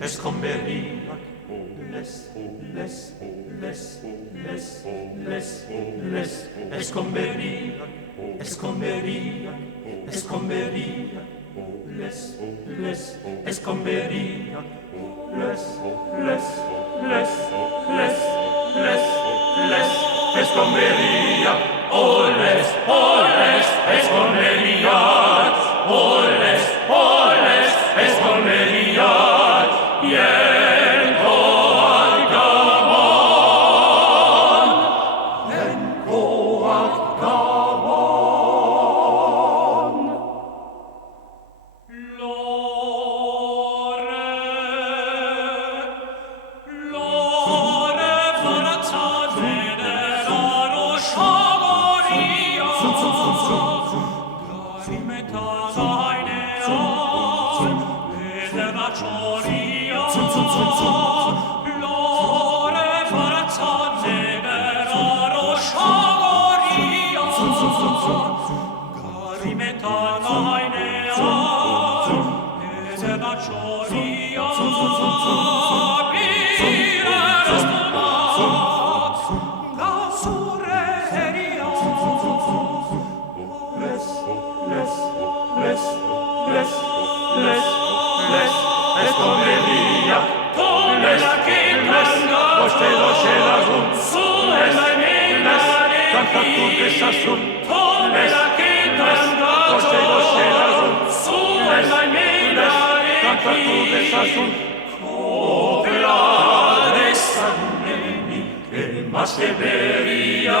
Escombería, escombería, escombería, escombería, escombería, escombería, oles, oles, escombería, oles, oles, escombería, y en Coacabón, en Coacabón. Lore, forazzate denaro sciagoria, garimetata aineon, eternaccioria. Lore, forazzate denaro sciagoria, garimetata aineon, eternaccioria. Escombería, toles, coste l'azul, canta tu desazul, coste l'azul, canta tu desazul, copla de San Nemi, el más debería.